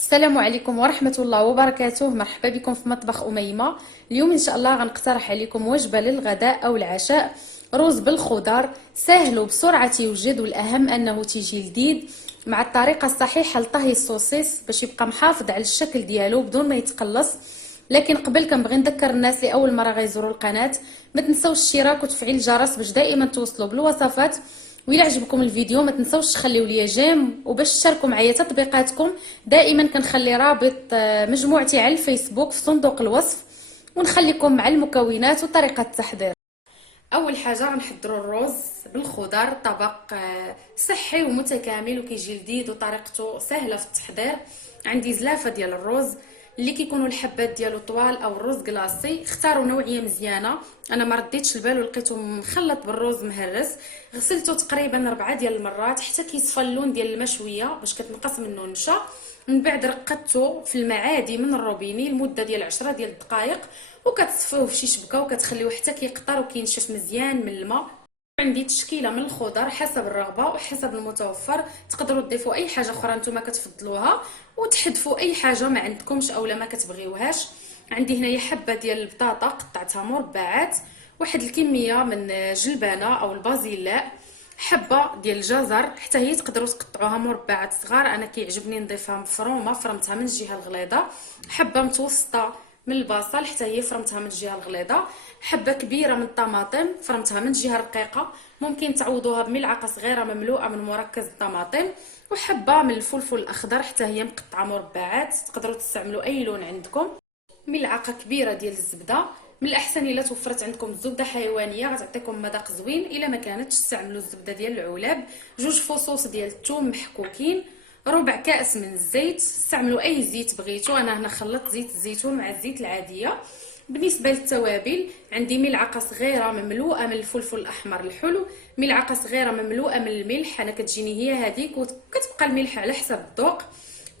السلام عليكم ورحمة الله وبركاته. مرحبا بكم في مطبخ أميمة. اليوم إن شاء الله غنقترح عليكم وجبة للغداء أو العشاء. رز بالخضر سهل وبسرعة يوجد، والأهم أنه تيجي لذيذ مع الطريقة الصحيحة لطهي السوسيس باش يبقى محافظ على الشكل ديالو بدون ما يتقلص. لكن قبل كنبغي نذكر الناس اللي أول مرة غيزوروا القناة ما تنسوش الاشتراك وتفعيل الجرس باش دائما توصلوا بالوصفات. وإلا عجبكم الفيديو ما تنسوش تخليو لي جيم، وباش تشاركوا معايا تطبيقاتكم دائما كنخلي رابط مجموعتي على الفيسبوك في صندوق الوصف، ونخليكم مع المكونات وطريقة التحضير. اول حاجه غنحضروا الرز بالخضر، طبق صحي ومتكامل وكيجي لذيذ وطريقته سهله في التحضير. عندي زلافه ديال الرز اللي كيكونوا الحبات ديالو طوال او الرز كلاصي. اختاروا نوعيه مزيانه، انا ما رديتش البال ولقيته مخلط بالرز مهرس. غسلته تقريبا 4 ديال المرات حتى كيصفى اللون ديال الماء شويه باش كتنقص منه النشا. من بعد رقدته في الماء عادي من الروبيني لمده ديال 10 ديال الدقائق، وكتصفيوه في شي شبكه وكتخليوه حتى كيقطر وكينشف مزيان من الماء. عندي تشكيله من الخضر حسب الرغبه وحسب المتوفر، تقدروا تضيفوا اي حاجه اخرى نتوما كتفضلوها وتحذفوا اي حاجه ما عندكمش اولا ما كتبغيوهاش. عندي هنايا حبه ديال البطاطا قطعتها مربعات، واحد الكميه من جلبانه او البازيلاء، حبه ديال الجزر حتى هي تقدروا تقطعوها مربعات صغار، انا كيعجبني نضيفها مفرومه فرمتها من الجهه الغليظه. حبه متوسطه من البصل حتى هي فرمتها من الجهه الغليظه. حبه كبيره من الطماطم فرمتها من الجهه الرقيقه، ممكن تعوضوها بملعقه صغيره مملوءه من مركز الطماطم. وحبه من الفلفل الاخضر حتى هي مقطعه مربعات، تقدروا تستعملوا اي لون عندكم. ملعقه كبيره ديال الزبده، من الاحسن الا توفرت عندكم الزبده حيوانيه غتعطيكم مذاق زوين، الا ما كانتش استعملوا الزبده ديال العلاب. 2 فصوص ديال الثوم محكوكين، ربع كاس من الزيت، استعملوا اي زيت بغيتو، انا هنا خلطت زيت الزيتون مع الزيت العاديه. بالنسبه للتوابل عندي ملعقه صغيره مملوءه من الفلفل الاحمر الحلو، ملعقه صغيره مملوءه من الملح، انا كتجيني هي هذيك وكتبقى الملح على حسب الذوق.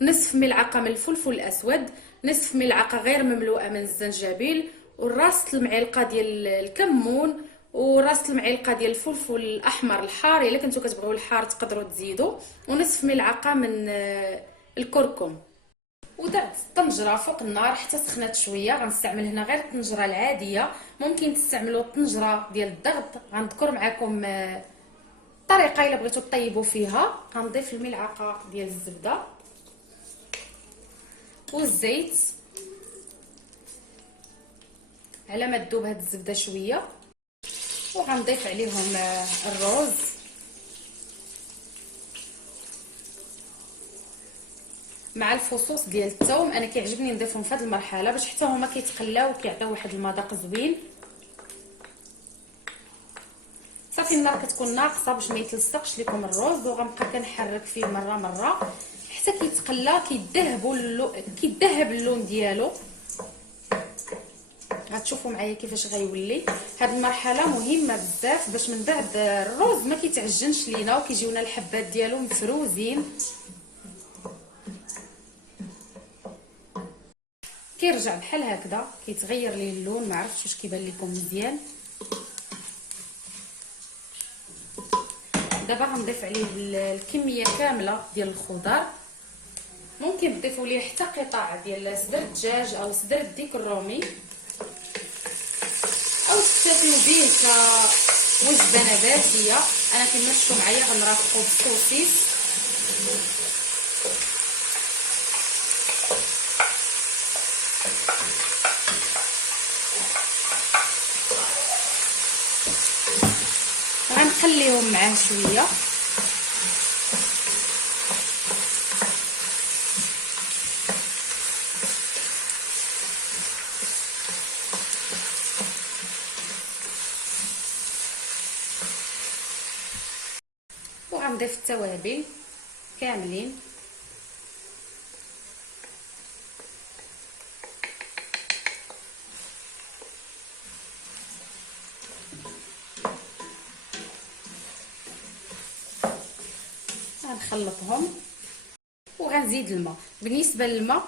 نصف ملعقه من الفلفل الاسود، نصف ملعقه غير مملوءه من الزنجبيل، والراس المعلقه ديال الكمون، وراس المعلقه ديال الفلفل الاحمر الحار الا كنتو كتبغيو الحار تقدروا تزيدوا، ونصف ملعقه من الكركم. ودرت الطنجره فوق النار حتى سخنت شويه. غنستعمل هنا غير الطنجره العاديه، ممكن تستعملوا الطنجره ديال الضغط. غنذكر معكم الطريقه الا بغيتوا طيبوا فيها. غنضيف الملعقه ديال الزبده والزيت على ما تذوب هاد الزبده شويه، وغنضيف عليهم الرز مع الفصوص ديال الثوم. انا كيعجبني نضيفهم في هذه المرحله باش حتى هما كيتقلاو وكيعطيو واحد المذاق زوين. صافي النار كتكون ناقصه باش ما يتلصقش لكم الرز، وغنبقى كنحرك فيه مره مره حتى كيتقلى كيذهب اللون ديالو. غتشوفوا معايا كيفاش غيولي. هذه المرحله مهمه بزاف باش من بعد الرز ما كيتعجنش لينا وكيجيونا الحبات ديالو مفروزين. كيرجع بحال هكذا كيتغير ليه اللون، ما عرفتش واش كيبان لكم مزيان. دابا غنضيف عليه الكميه كامله ديال الخضر، ممكن تضيفوا ليه حتى قطع ديال صدر الدجاج او صدر الديك الرومي، او تكتفيو به كوجبه نباتيه. انا كما شفتوا معايا غنرافقو بالسوسيس. غنخليهم معاه شويه وغنضيف التوابل كاملين. غنخلطهم وغنزيد الماء. بالنسبه للماء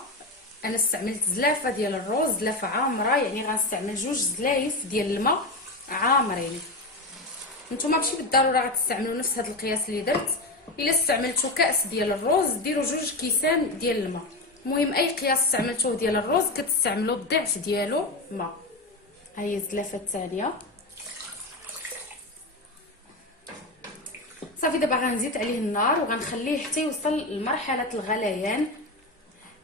انا استعملت زلافه ديال الرز، زلافه عامره، يعني غنستعمل 2 زلايف ديال الماء عامرين. نتوما ماشي بالضروره غتستعملوا نفس هذا القياس اللي درت. الا استعملتوا كاس ديال الرز ديروا 2 كيسان ديال الماء. المهم اي قياس استعملتوه ديال الرز كتستعملوا الضعف ديالو ماء. ها هي الزلافه الثانيه. صافي دابا غنزيد عليه النار وغنخليه حتى يوصل لمرحله الغليان.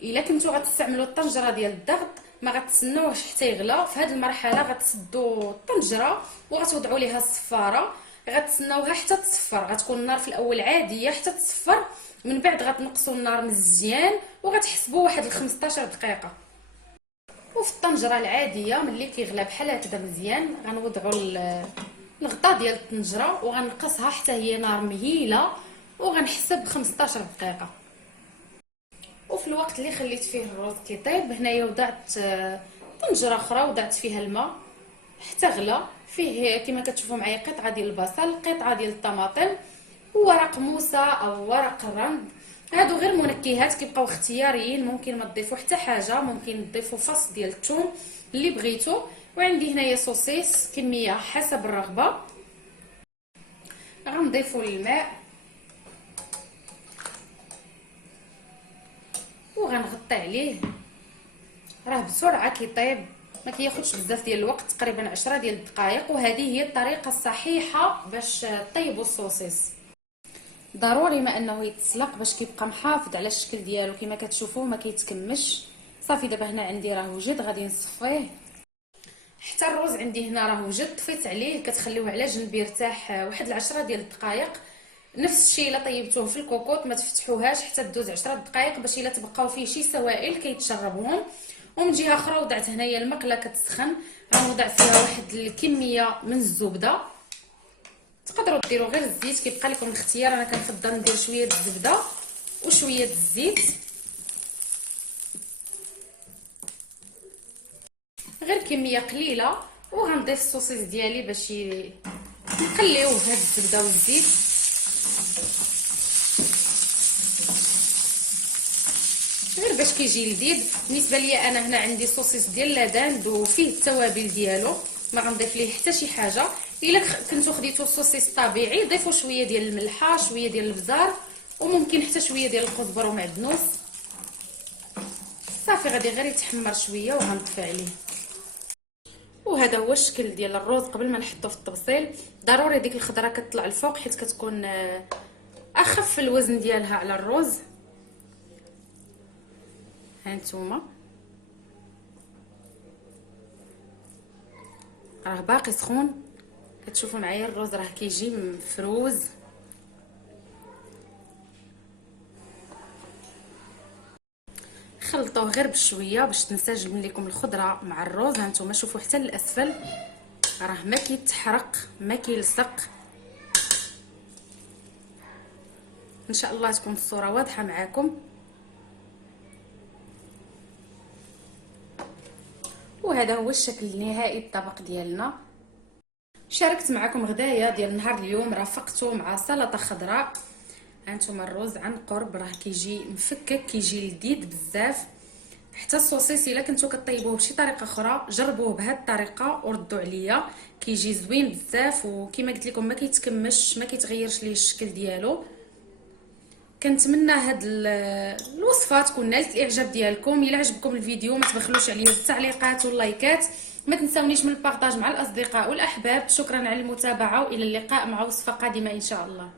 الا كنتو غتستعملوا الطنجره ديال الضغط ما غتسناوش حتى يغلى. في هذه المرحله غتسدوا الطنجره وغتوضعوا ليها الصفاره، غتسناوها حتى تصفر. غتكون النار في الاول عاديه حتى تصفر، من بعد غتنقصوا النار مزيان وغتحسبوا واحد 15 دقيقه. وفي الطنجره العاديه ملي كيغلى بحال هكذا مزيان غنوضعوا الغطاء ديال الطنجره وغنقصها حتى هي نار مهيله وغنحسب 15 دقيقه. وفي الوقت اللي خليت فيه الرز كيطيب هنايا وضعت طنجره اخرى وضعت فيها الماء حتى غلى. فيه كما كتشوفوا معايا قطعه ديال البصل، قطعه ديال الطماطم، وورق موسى او ورق الرند. هادو غير منكهات كيبقاو اختياريين، ممكن ما تضيفوا حتى حاجه، ممكن تضيفوا فص ديال الثوم اللي بغيتو. وعندي هنايا صوصيص كميه حسب الرغبه. غنضيفوا الماء وغنغطي عليه. راه بسرعه كيطيب، ما كياخذش بزاف ديال الوقت، تقريبا 10 ديال الدقائق. وهذه هي الطريقه الصحيحه باش طيبوا الصوصيص. ضروري ما انه يتسلق باش كيبقى محافظ على الشكل ديالو كما كتشوفوا ما كيتكمش. صافي دابا هنا عندي راه وجد، غادي نصفيه. حتى الرز عندي هنا راه وجد، طفيت عليه. كتخليوه على جنب يرتاح واحد 10 ديال الدقائق. نفس الشيء الا طيبتوه في الكوكوط ما تفتحوهاش حتى تدوز 10 دقائق باش الا تبقاو فيه شي سوائل كيتشربوهم. ومن جهه اخرى وضعت هنايا المقله كتسخن، غنوضع فيها واحد الكميه من الزبده. تقدروا ديروا غير الزيت، كيبقى لكم الاختيار. انا كنفضل ندير شويه الزبده وشويه الزيت، غير كميه قليله. وغنضيف الصوصيص ديالي باش نقليوه بهاد الزبده والزيت. غير باش كيجي لذيذ. بالنسبه ليا انا هنا عندي صوصيص ديال لاداند وفيه التوابل ديالو، ما غنضيف ليه حتى شي حاجه. الا كنتو خديتو الصوصيص طبيعي ضيفوا شويه ديال الملحه، شويه ديال البزار، وممكن حتى شويه ديال الكزبر ومعدنوس. صافي غادي غير يتحمر شويه وغنطفي عليه. وهذا هو الشكل ديال الرز قبل ما نحطو في الطبسيل. ضروري ديك الخضره كتطلع الفوق حيت كتكون اخف في الوزن ديالها على الرز. هانتوما راه باقي سخون، كتشوفوا معايا الرز راه كيجي مفروز. خلطوه غير بشويه باش تنسجم لكم الخضره مع الرز. هانتوما شوفوا حتى للاسفل راه ما كيتحرق ما كيلصق. ان شاء الله تكون الصوره واضحه معكم. وهذا هو الشكل النهائي الطبق ديالنا. شاركت معكم غدايا ديال نهار اليوم، رافقته مع سلطه خضراء. هانتوما الرز عن قرب راه كيجي مفكك، كيجي لذيذ بزاف. حتى الصوصيص الا كنتو كطيبوه بشي طريقه اخرى جربوه بهذه الطريقه وردوا عليا، كيجي زوين بزاف. وكما قلت لكم ما كيتكمش، ما كيتغيرش ليه الشكل ديالو. كنتمنى هاد الوصفه تكون نالت الاعجاب ديالكم. الا عجبكم الفيديو ما تبخلوش عليا بالتعليقات واللايكات، ما تنساونيش من البارطاج مع الاصدقاء والاحباب. شكرا على المتابعه والى اللقاء مع وصفه قادمه ان شاء الله.